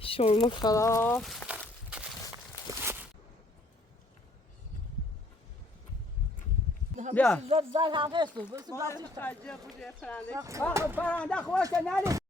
شرم خلا بیا زد هم هست پرنده خواسته نری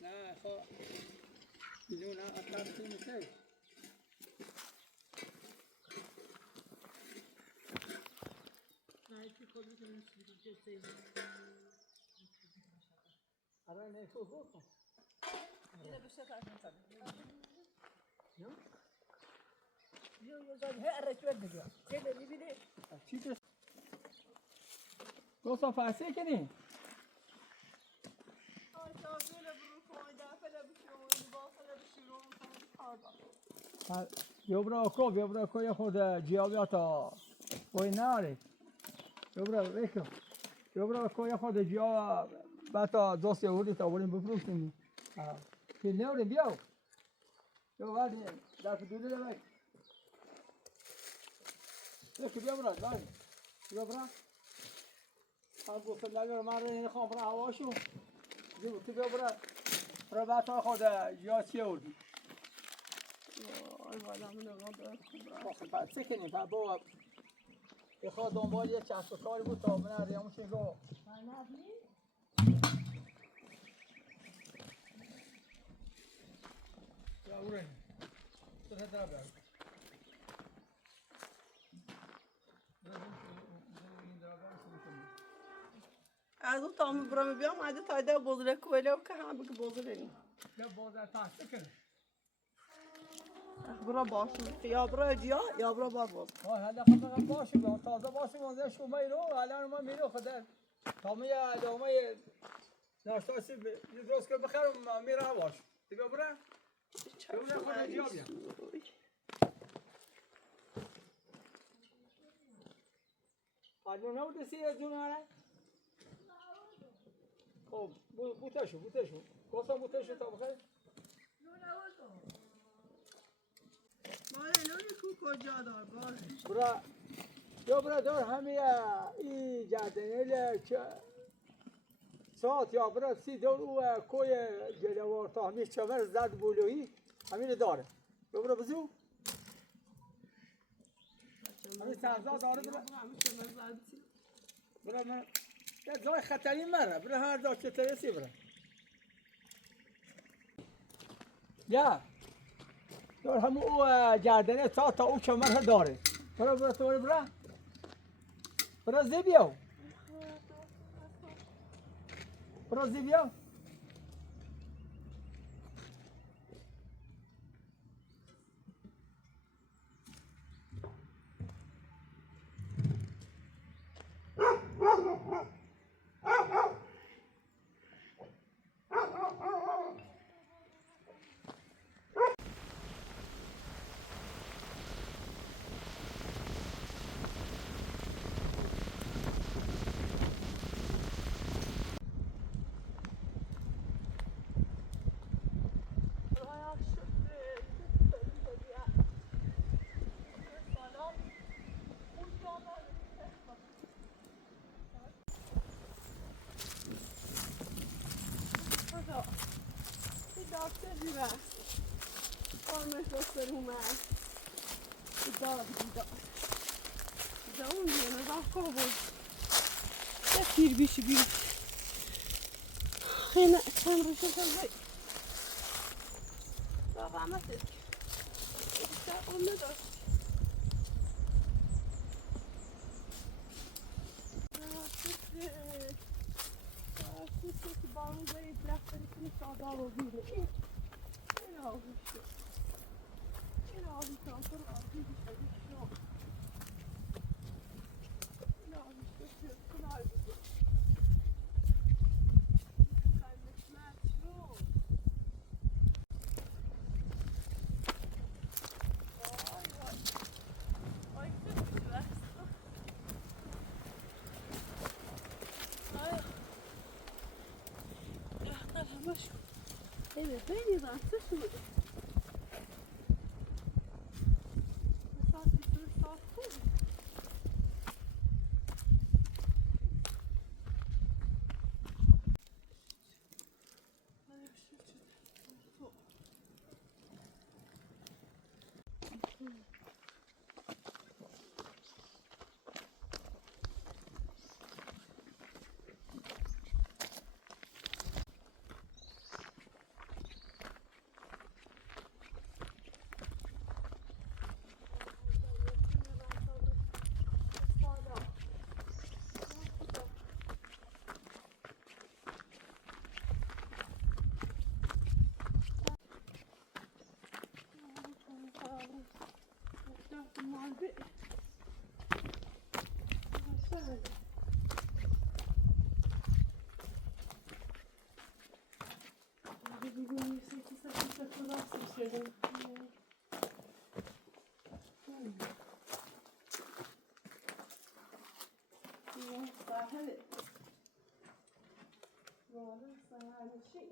نه خب بدون اطلاع میشه آره نه تو بکن اینه بشه تا یه زاد هر رشوت دیگه چه میبینی چی تو گفتم فاسه کنی بیا برو یه خود جیابی تا وای ناره بیا برو یه خود جیاب بعد تا دوست یهودی تا بریم بفروشیم که ناره بیا بعد در دوده بای بیا برو هم گفتم نگه من رو نخوام برای هواشو تو بیا برای بعد تا خود جیاب چیه اردی آخه بعد چه کنیم با بخواد دنبال یه کسب و کاری بود تا من ریاموش نگاه یا اوره تو هدر بر از اون تامو برام بیام عادت تایده بزرگ کوله و که هم بگه بزرگی یا بازار تاسته کنه برا باشه یا برا جیا یا برا باز حالا خب باشه با تازه باشه اونجا شما میرو الان ما میرو خدا تامه ادامه ناشتاسی درست که بخرم میرم باش دیگه برا بیا خود جیا بیا آدم نبوده سی جوناره خب بوتشو گفتم بوتشو تا بخیر مال نوری کو کجا دار برا دار همه این جردنیل ساعت یا برا سی دور او کوی جلوار تا همیشه چمر زد بولویی همین داره برا بزو همین سرزا داره برا من یه جای خطری مره برا هر جا که ترسی برا یا دار همون او جردنه تا او چمر داره برا تو برا زیبیو Olmaz dostlarım var. Bir daha. Bir daha olmuyor. Daha kovboy. Bir bişi bir. Yine sen rüşetel. Daha nasıl? İşte onu da. Sürekli bağımızdayız. Bıraklarısını sağdan oluyor. En almıştı. En almıştı. Sonra almıştı. Yok. En almıştı. Kılar bizi. Kaybetmez. Yok. Vay. Ay çok güzel. Ay. Ya tamam. Evet, ben yazarsa şunu. Mavi. Şöyle. Bir gün 8 dakika kalarsın şöyle. Sahil. Doğru sahil şey.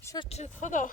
Şaşırт hadi.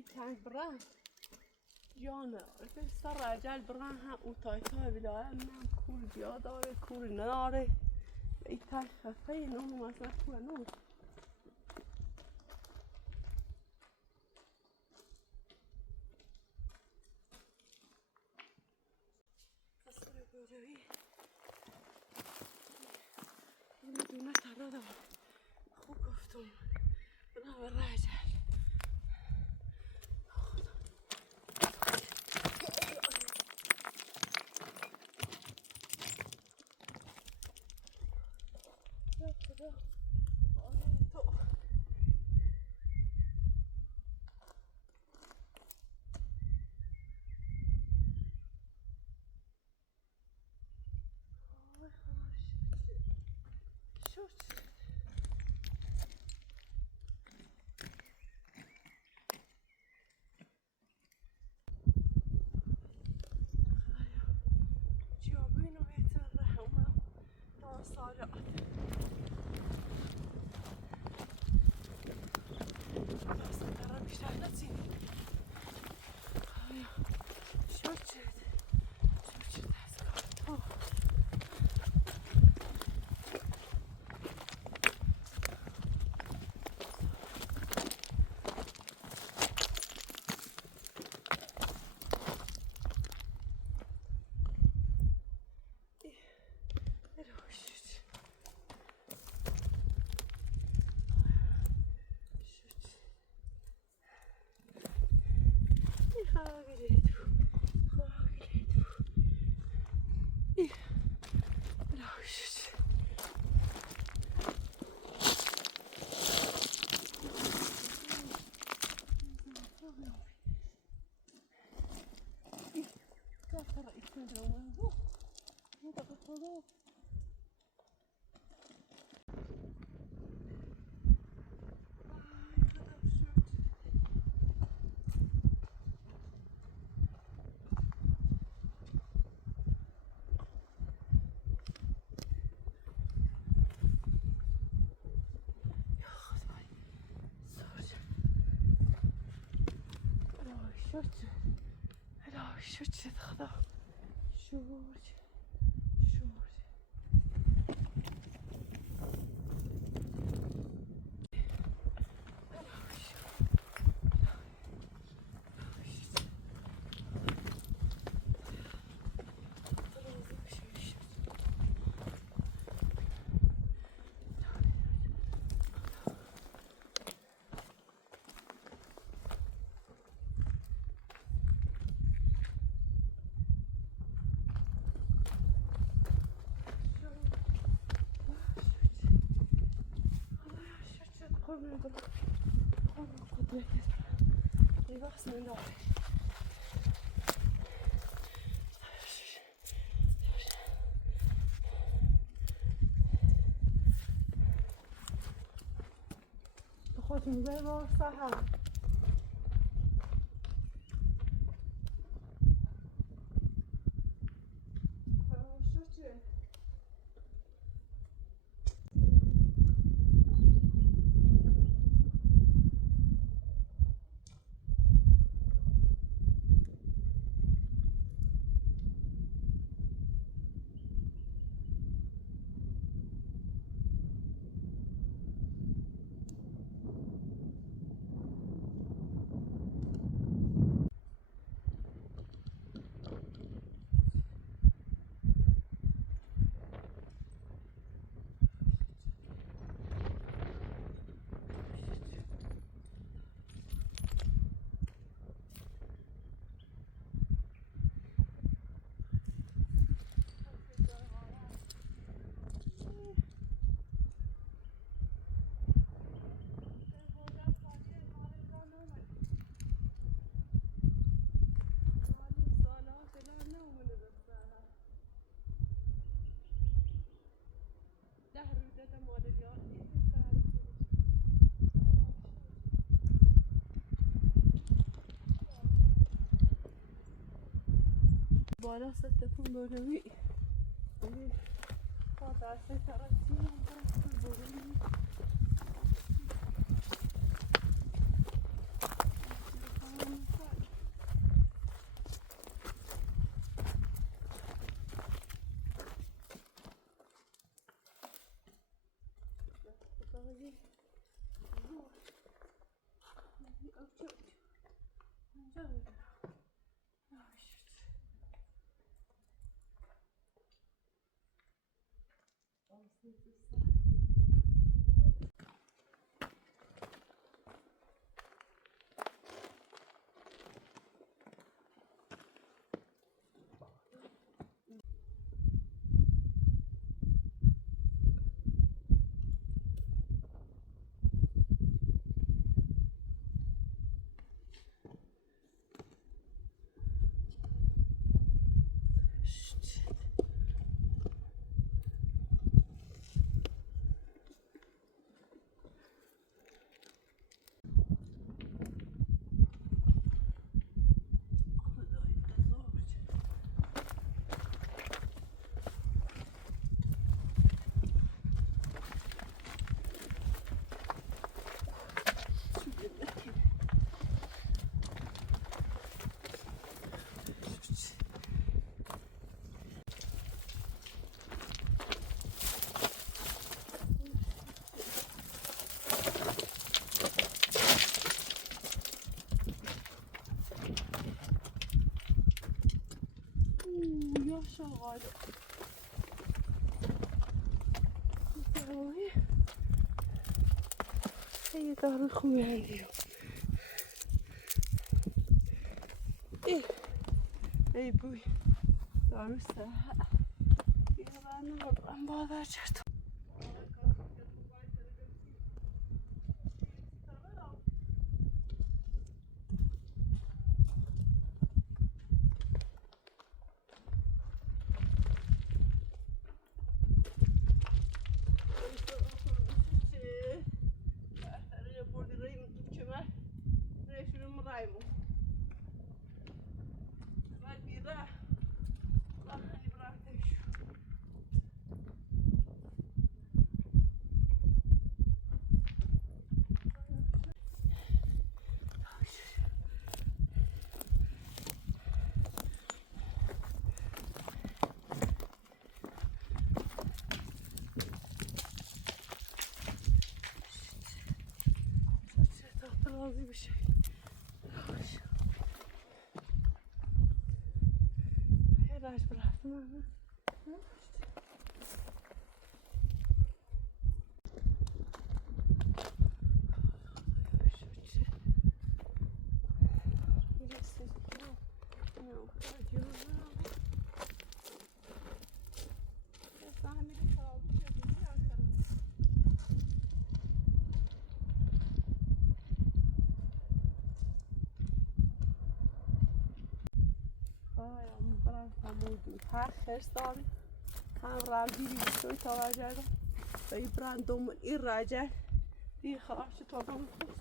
این تنگ برن جانه سر عجل برن هم او تایتای بلایه هم کور جا داره کور نداره این تنگ خفه نونو مثلا کور نون اصلا گوجوی میدونه تره دارم خوب گفتم بنا به رجل شد خدا شورج خودتون زي ما صحة بالا ستتون بروی تا درس ترسی بروی Yaşa ağacı. هي تاريخهم عندي اي بوي دارو الساعة يلا نقعد عن بعض عشرت راضي بشيء راج براحتنا Haar herstellen. Gaan we raar die zo te waarderen. Bij brandom in raja. Die gaat je toch wel goed.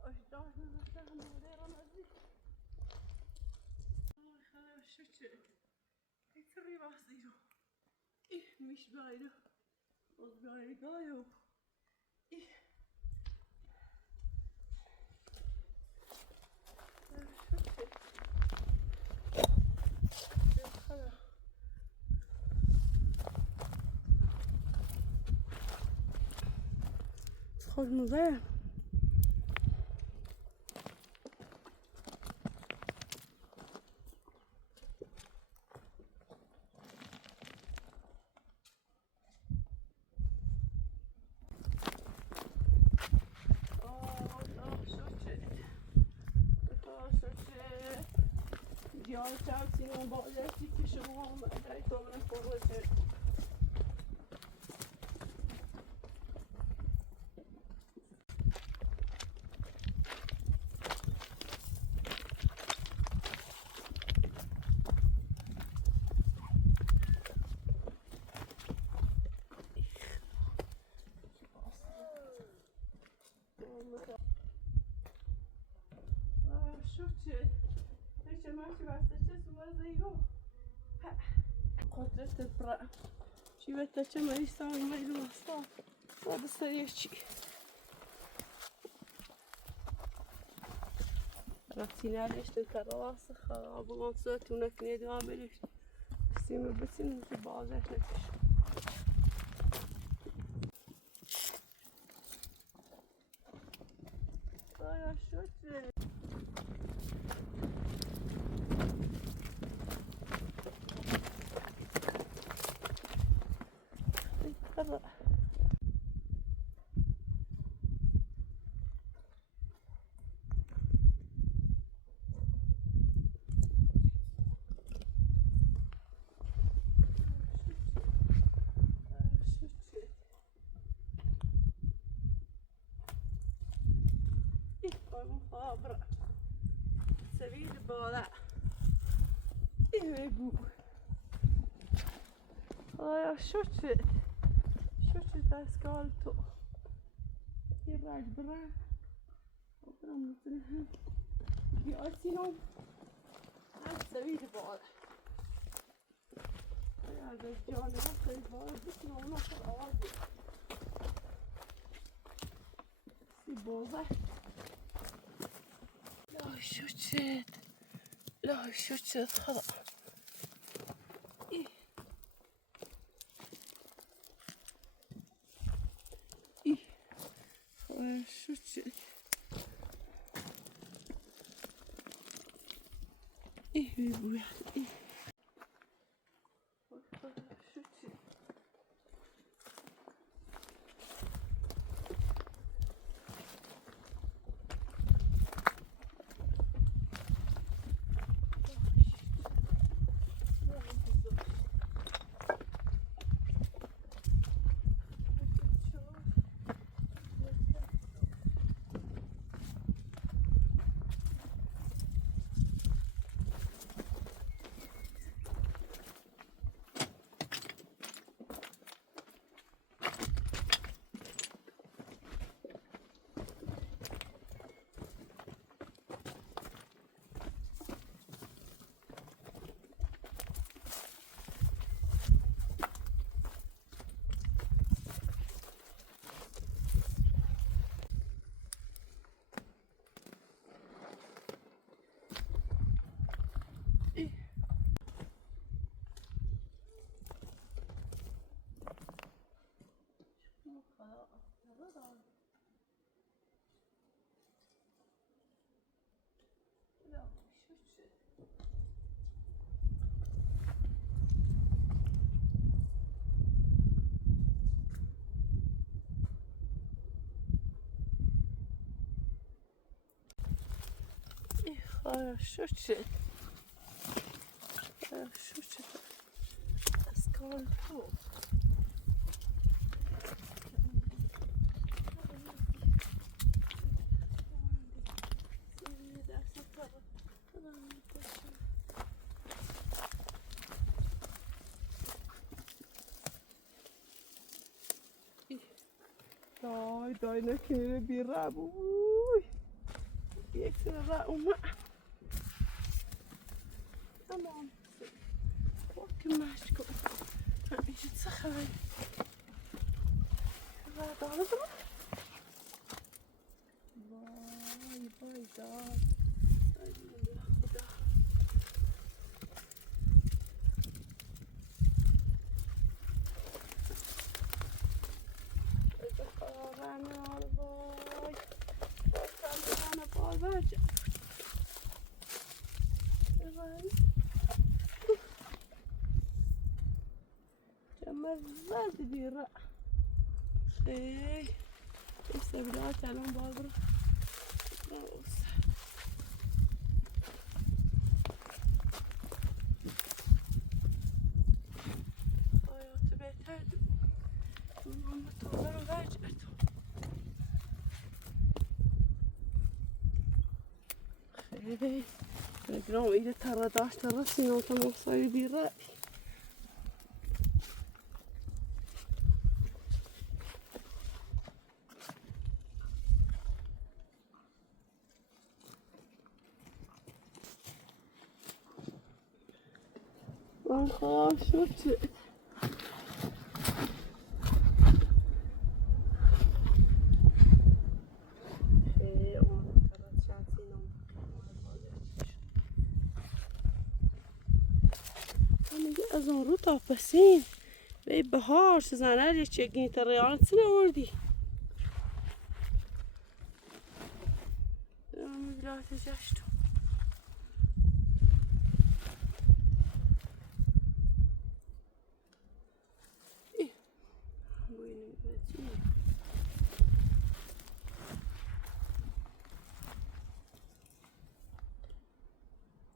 Als je daar nu nog zeggen moet je aan het zien. Oh, ik ga even shitje. Ik zie wat hier. Ik mis beide. Wat beide ga je op. خوش مزه Ja, ciao, Simon, bon, j'ai dit que je m'en vais tomber pour le jeu. قدرت البراء شي بتاچه ما يستوي ما يلوصا هذا سريع شي رفتينا ليش تنكرواس خراب وانصرت ونكني دوام بليش سيم بسيم في بعضها نكش يا شوت مخابرة سبيل بالا بو آیا شد اسکالتو یه رج برن برم مثل هم بیاسینم هم سبیل بالا از جانه ها خیلی بالا بکنم اونا خیلی آواز سی بازه لا شد خدا شد بگوید شد اسکالتو دای نکنه بی رب یک سر را اومد تمام وقت مشکل همیشه چه خبری و داره داره وای دار خدا مرد بیره استبداد الان باز رو آیا تو بهتر اما تو برو وجه تو خیلی نگرام ایده تره داشت رسینا تا مصایی بیره خواه شد از اون رو تا پسین به بهار سزنه یه چگینی تا ریانت سنه وردی میبلات جشتو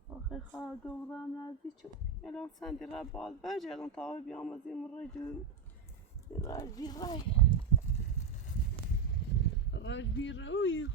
آخه خواه دورم نزدی چون الان سندی را باز بجه الان تاوه بیام از این رجل رج بی روی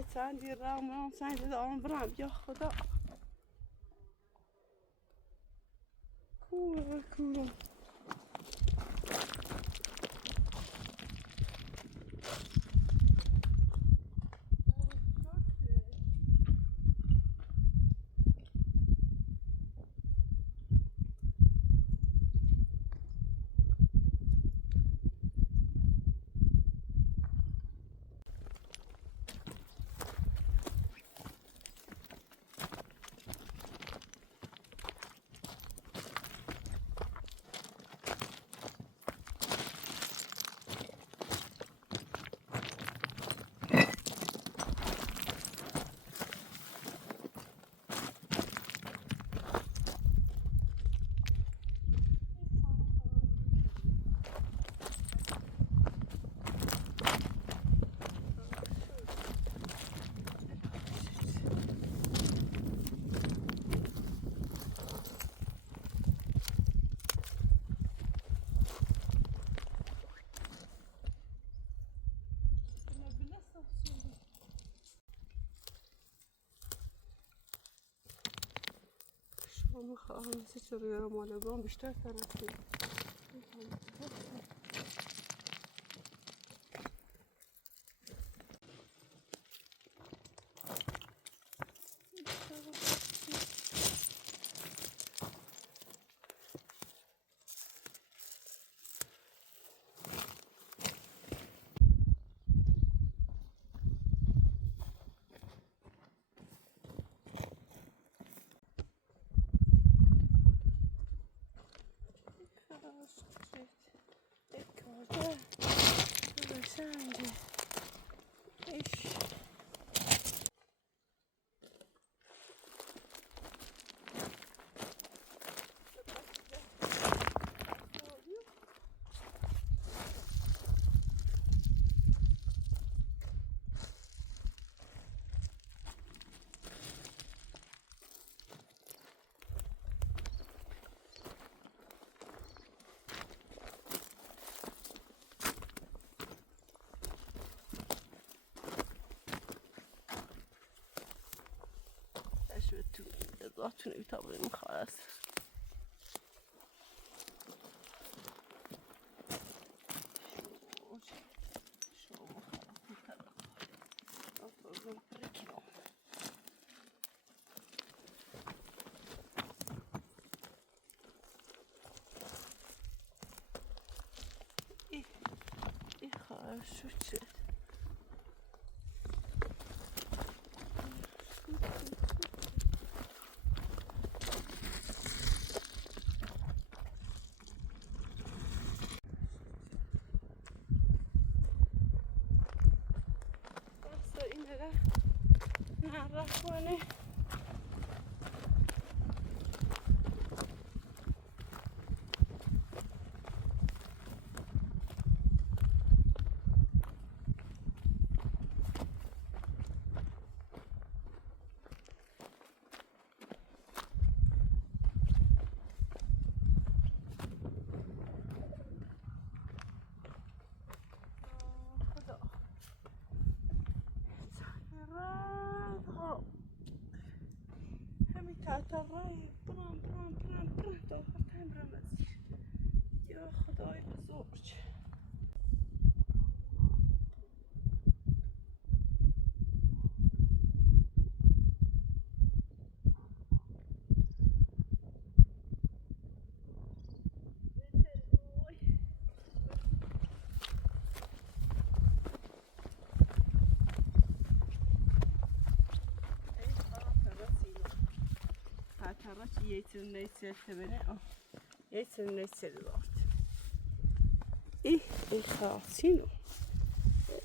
وای سندی رام سندی دارم برم یا خدا کوره میخواهم مثل چروی رو مالگان بیشتر طرفی تو ذاتون بیتابه خلاص این خواهر شد چه رفانه ترای برام داختم رمز یا خدای بزرگ Yetin neyse tebene yetin neyse dört. İh khasino.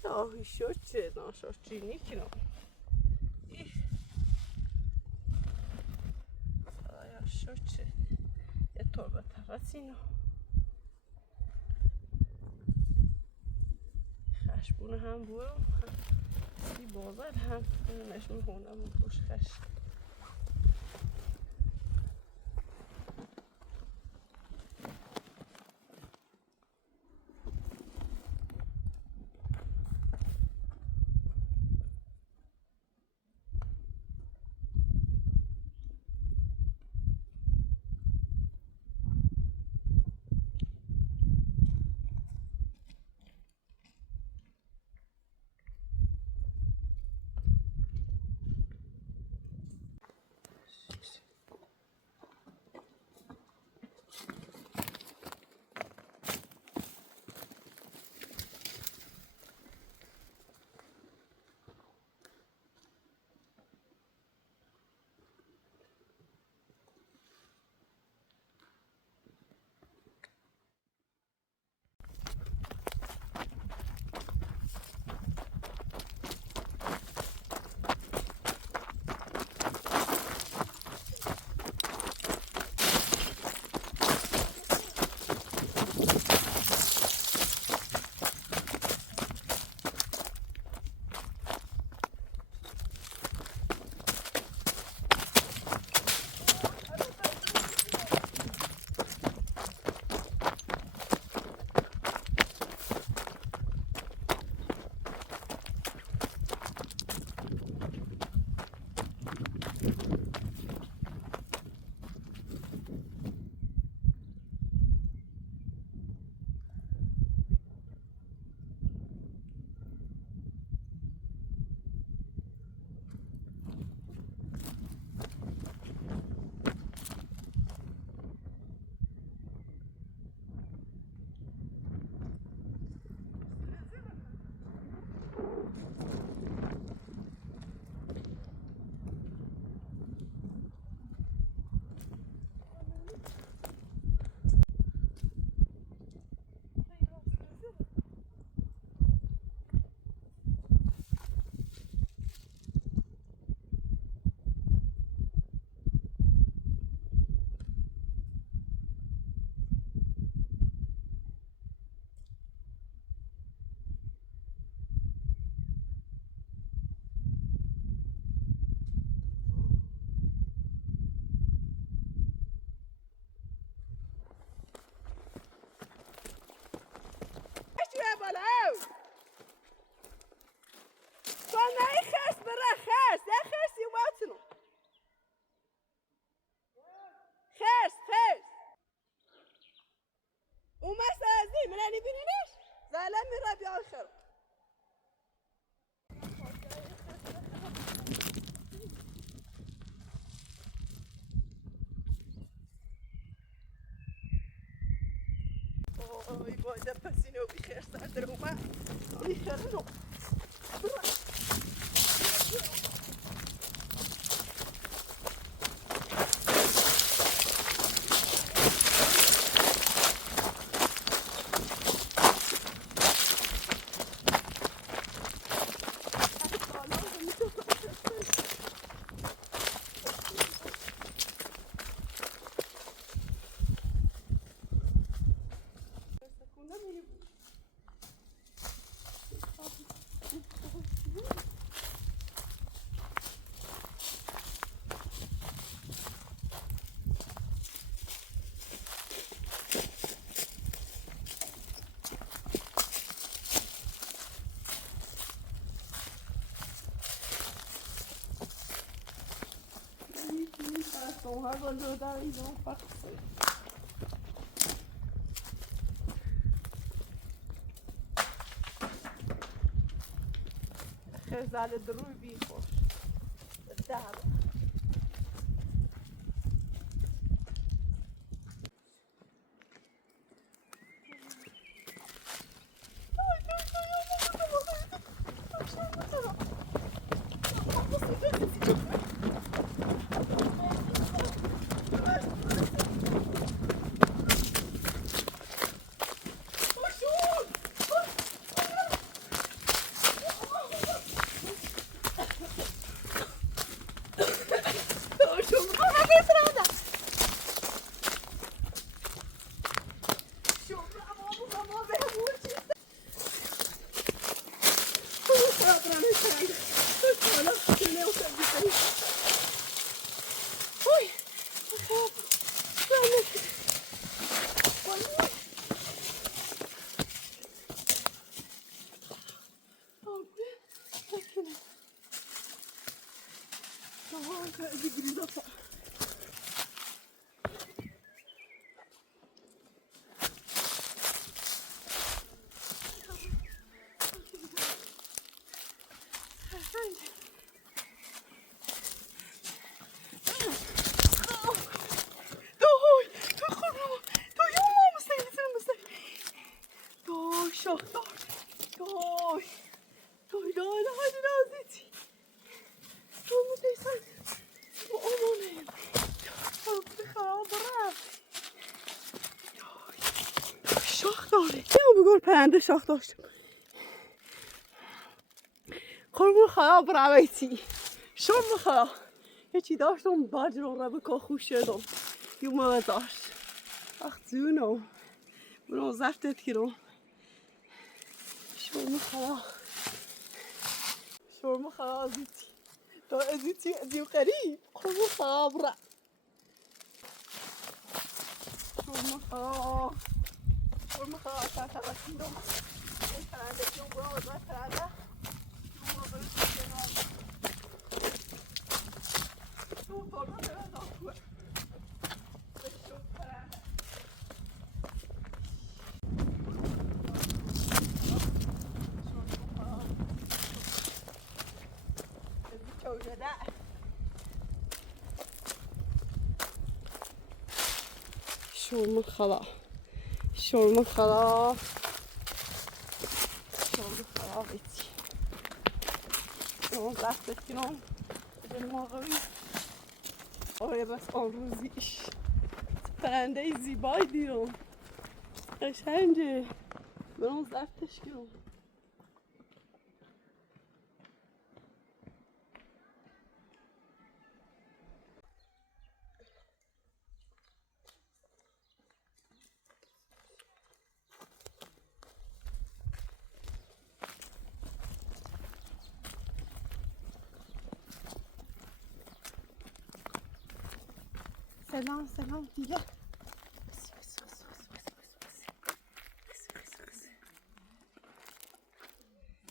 Ah şoçe naşoçi nikino. İh. Ay şoçe. Ya torba tarasino. خشبونه هم برم سی بازار هم نشون هونم خوش خش بیننی بیننیش زلم میره بیا آخر اوی باید پسینو بیخیر سر در اومد بیخیر نو Her var där i någon fax. خزال دروي بيخو الذهب پرنده شاخ داشتم قربون خدا براویتی شون بخدا هیچی داشتم باج رو بکا خوش شدم یوم داشت وقت زونو برو زفتت کرم شون بخدا ازیتی تا ازیتی ازیو قریب قربون خدا برا شون بخدا تا رسیدم این پرنده کیون برا وزای پرنده کیون برا برای کنار شون طورنا برای داخوه بشون پرنده شون بخدا ازی چوجده شون بخدا شرم خدا بیتی اون دستت کنم به ماغوی آره بس آن روزیش پرنده زیبایی دیرم قشنگه به اون دستش کنم سلام دیگه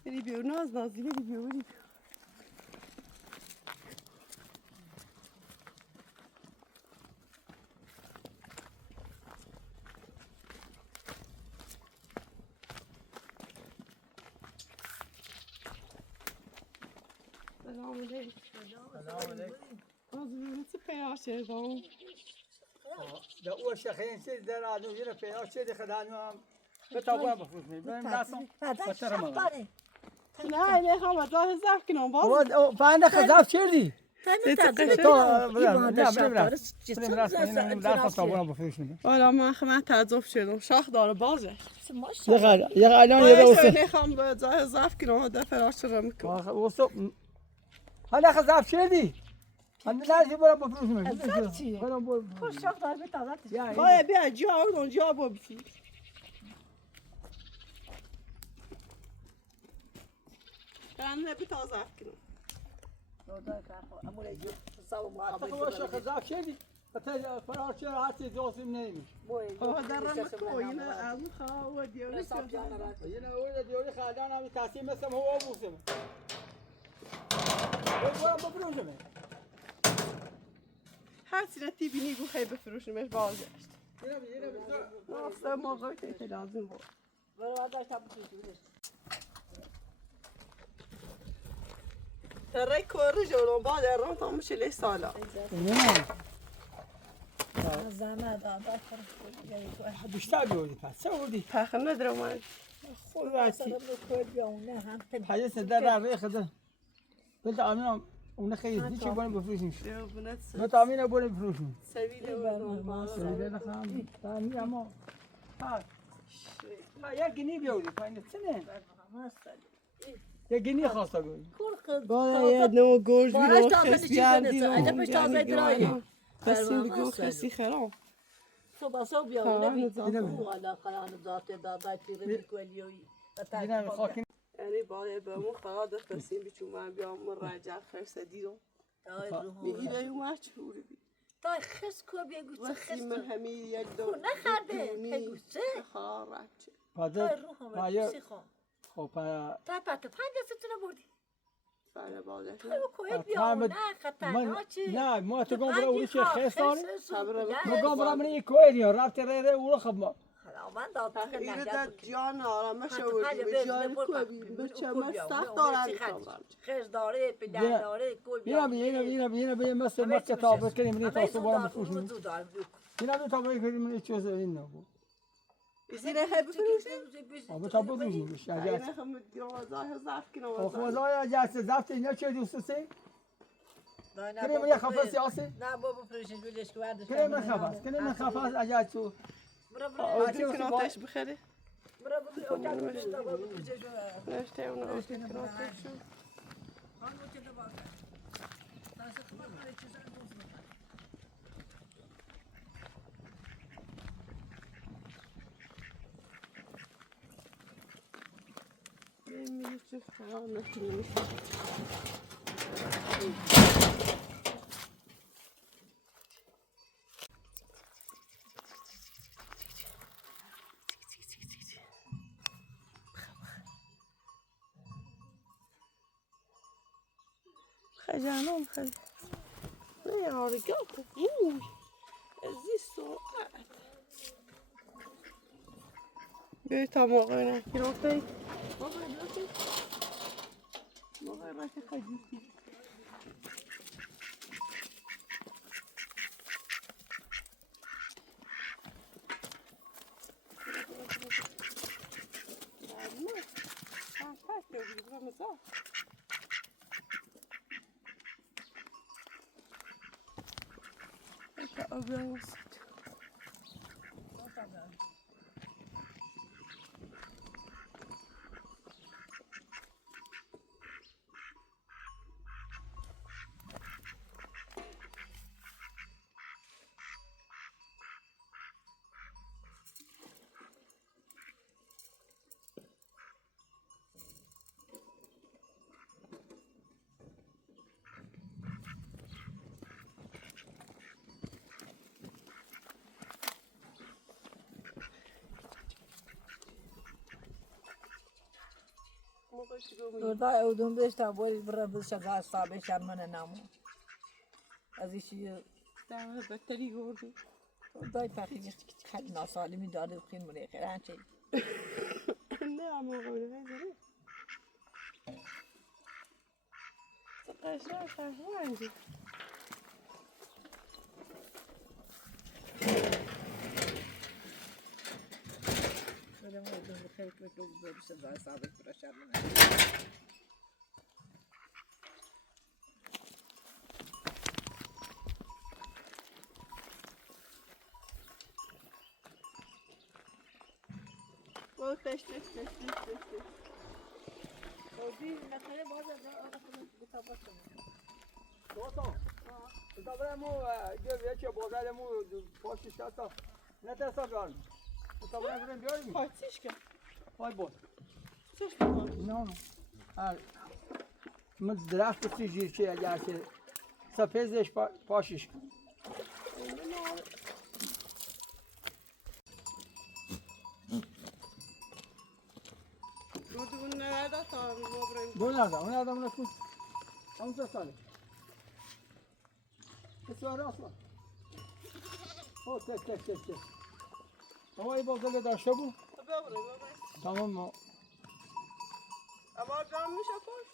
بری بیرون نازی بری بیرون از روی پیاش شدم ده اول شخصی چیز در آدم جیره پیاش چیز خدانو هم به تابون بفروش می بریم دستم بچه ما نه نه خواهم راه زفت کنم باز فاینده خزاف چیردی والا من خمه تعذف شدم شاخ داره بازه یه الان یه واسه واسه نخوام به جای زفت کنم ده فراش رو میکنم واسه حالا خزاف چیردی من لازم برم بفروش می خوش شاخ داره به تازه باید بیا جا اون جا با بفروش کنه به تازه کنم خزاف چیردی تا فرار چرا هستی دوستیم نمیش در رمکو اینه از خواه دیوری یه نوع دیوری خدان همی تصمیم مثل هوا بوسم برم بفروشم هر سیرتی بینی گو خیلی بفروشنمش بازگشت ناسته ما قوی که لازم بود تره کار جلون با در رام تا مشلی سالا زحمت داده بیشتر بیوردی پس چه بودی؟ پخم ندارم من خود راتی کل بیاونه هم حاجه در روی خدا بلت آمین اون خیلی چی باید بفروشیم بنت بلت آمین باید بفروشیم سویل بردم سویده نخواهم تامی اما ها یک گنی بیوردی پایین چه نه؟ یک گنی خواسته گویی باید یه نوع گوش بیرون تازه خس چیز بیاردی نیست. عجبش تازه درایه. بسیم بگو خسی خرام صبح بیاونه والا خیلی ذات داده پیره میکولیوی اینم خاکی یعنی باید به اون خواهد بسیم بیچون من بیام من رجع خرس دیدم میگیره یه مچهوری بی تا خس کو بگو چه خس وسیم من همین یک دو نخرده بگو چه خارج پادر روحم چی خوام خب تا پات 5 ستونه بردی فعلا باید تو کوی بیاونه خطرناکی نه ما تو گم برای اون چه خیست داری؟ صبر ما گم برای من یک کوی دیار رفت ره اون خب ما من داد تغییر در جان آرامش آوردی به جان کوی به چه مستخ دارن خیز داره پدر داره کوی اینا بیا مثل ما کتاب کنیم نه تاسو برام بفروشیم اینا دو تا کنیم نه چیز این نبود زینه خیلی بفروشیم آب تا بفروشیم بشه اینه هم دیوازه زفت کنم خدایا جاست زفت اینا چه دوسته کنیم یه خفاس سیاسی نه بابا فروشش ولش کو وردش کنیم خفاس کنیم خفاس اجازه تو آدی کنم آتش بخره برو اوتاش بشتا بابا فروشش نشته اون آدی کنم آتش شو میگه چه فرار نکنیم خجالم خیلی نه آرگاه بوی از این ساعت بیایی تا موقع نکی رو بی موقع راکی خجیتی Obvious. دا اودم داشتم باید برای بسیار حسابه شرمن نمو از ایشی دامه بطری گردی دای پخیش خیلی ناسالمی داره خیلی منی خیلی هنچه نه اما قبله زره قشنگی. بدم اودم خیلی تو برسه دای ثابت برشه من. برو تش. اودی نخاله باز از آقا خودم بتابت کنم. دوستان بتابت مو دیگه چه بازار مو پاشی شاتا نترسا بیارم بتابت بریم بیاریم پاتیش کن. های بود چش بکن. نه من درخت سیجیر چه اگر که سپیزش پاشیش کن اون نرده تا ما بریم. اون آدم نکن همون ساله بسیار اصلا او تک اما این بازده داشته بود تمام ما اما جام میشه پاش؟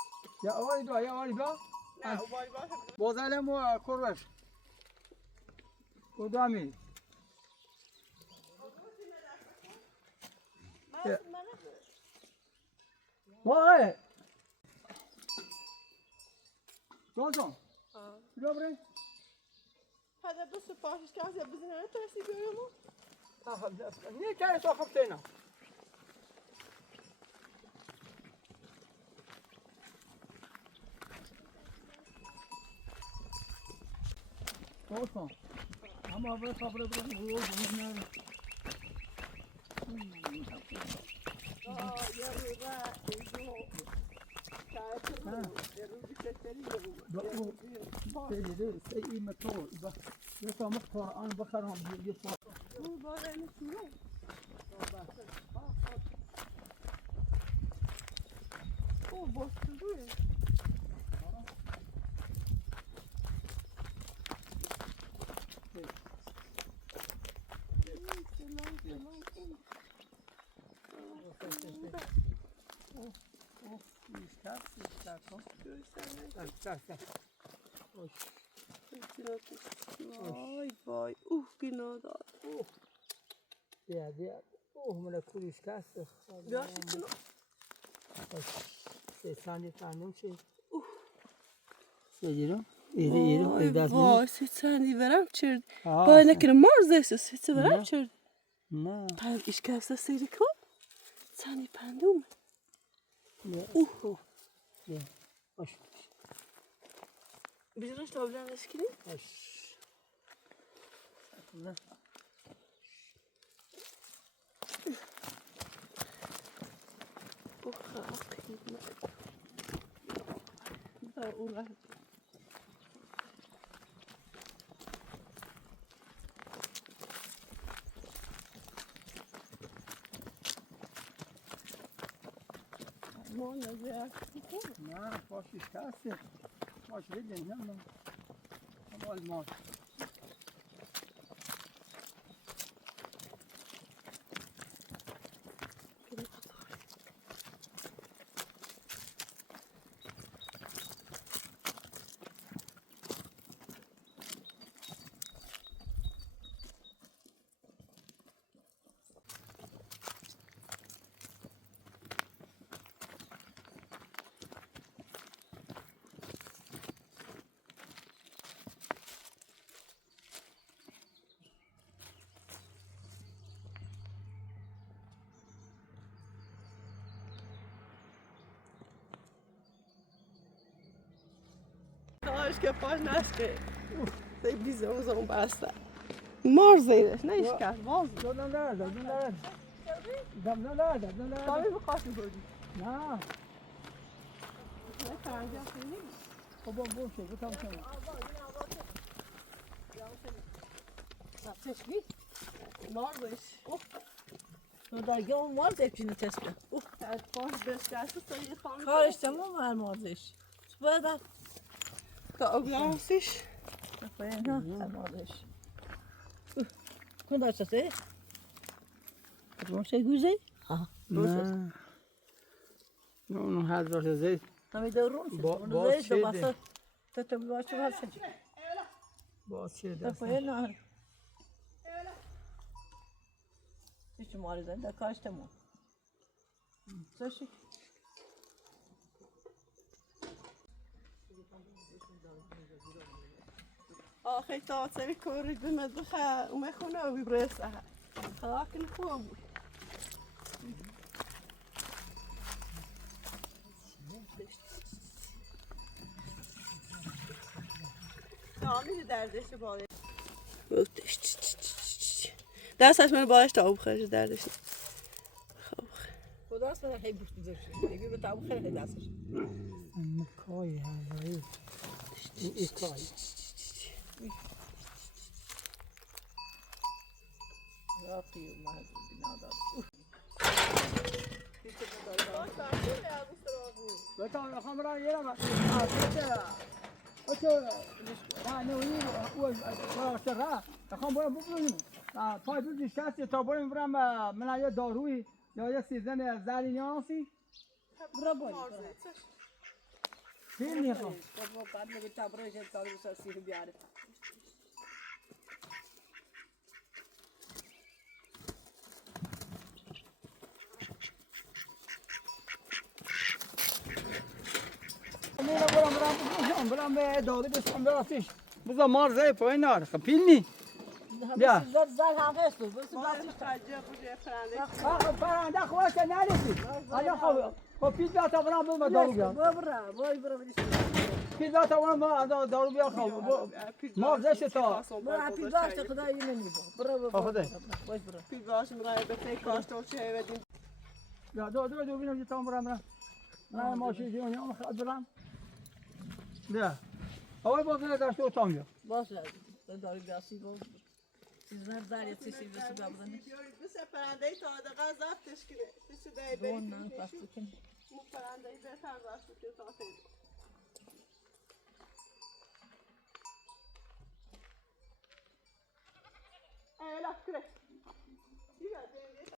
یا اولی با نه اوبایی باشه. بازده مو کروش کدامی وای جانسون بیا بریم هذا بس پاشش که از بزنه ترسی بیارم. نیه که تو خب تینا جانسون اما باید خبره برای روز نره سيدي سيئ مطور يسا مختار أنا بخرهم يسا وای بینادار. بیا من کوریش کست بیاشی کنم. سانی پندم چه سیدیرم ایره وای سیتسانی برم چرد باید نکنه مرز دیسه سیتس برم چرد نه پند ایش کسته سیری کن سانی پندوم باش بیزنش تابلم نسکنی؟ باش نه نه باشیش کسته باش بدین نه مال مال Acho que é pós nascer. Tem visãozão basta. Morzeira, não é escassa, morze. دادن دادن Só mesmo corte do hoje. نه Não é tarde, já foi nem. بابا باشه بتام کنم چشمی؟ Morzes. درگه اون مارز اپچینه تسته. از پاش بسکسته سایه خانم. کارش تمام هر مارزش. باید تا اگلانسیش. باید هر مارزش. کن داشته سه؟ روشه گوزه؟ نه اون حضرت زید نمی دارون باز زید شده. بسه تتبع باش هسه باز چه تفايه دستم نهر هیچ ماری زنده کاشتمون سوشی آخه تا سری کوری بمدخه ومخونه وبرسها خاكن خوب نامی دردش بالا دستش من بالش تا بخوره دردش خب خداست من هی بوش بزرشی هی به تابو خیلی دستش مکای هوایی اکای راقی و مهد بنادار بتا میخوام برم یه نمه نه نویی و سرها میخوام برم بکنیم پای تو دیشکستی تا برم من یه داروی یا یه سیزن زرینیانسی برا باری فیلم میخوام برا بعد لگه تابروش تابروش سیر بیاره برم به داروی بسیم براستش بذار مار زی پایین نار خب پیل نی بیا زد هم هست بس پرنده خواه که نرسید حالا خب پیل بیا تا برم به دارو بیا برا پیل بیا تا برم دارو بیا خب مار زشت تا برا پیل باشه خدایی نمیبود برا خدا باش برا پیل باش مرای به فکر کاشت و چه بدیم بیا دو بینم یه تا برم نه ماشین جیونی هم خواهد برم بیا آقای بازنه داشته و تام بیا باشه داری بیاسی با سیزن زاری تیسی بسو بابرنه بس پرنده تا دقیقه زفتش کنه بس دای دون بریم نه پس کن مو پرنده بهتر زفت که تا خیلی ایلا کره